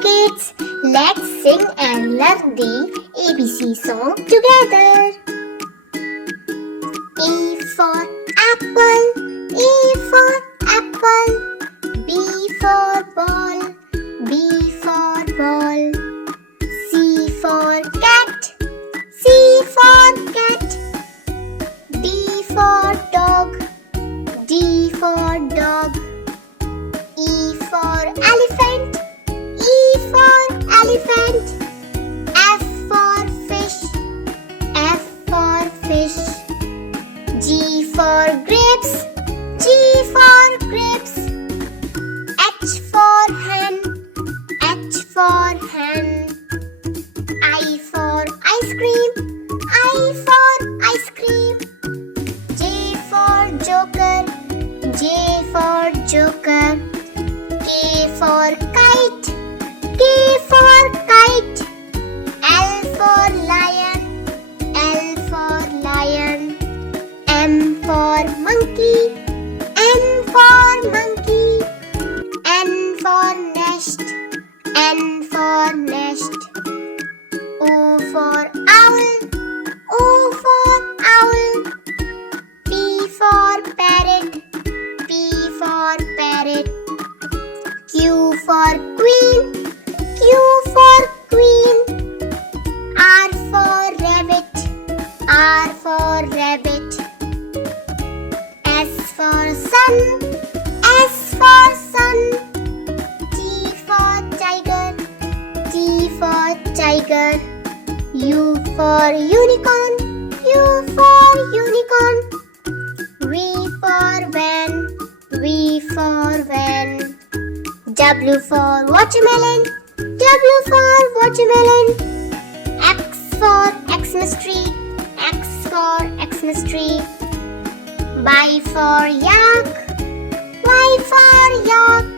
kids, let's sing and learn the ABC song together. A for apple, A for apple. B for ball, B for ball. C for cat, C for cat. D for dog, D for dog. E for elephant, E for elephant. F for fish, F for fish. G for grapes, G for grapes. H for hen, H for hen. I for ice cream, I for ice cream. J for joker, J for joker. K for kite, K for kite. L for lion, L for lion. M for monkey, M for monkey. N for nest, N for nest. O for owl, O for owl. P for parrot, P for parrot. Q for queen, Q for queen. R for rabbit, R for rabbit. S for sun, S for sun. T for tiger, T for tiger. U for unicorn, U for unicorn. V for van, V for van. W for watermelon, W for watermelon. X for Xmas tree, X for Xmas tree. Y for yak, Y for yak.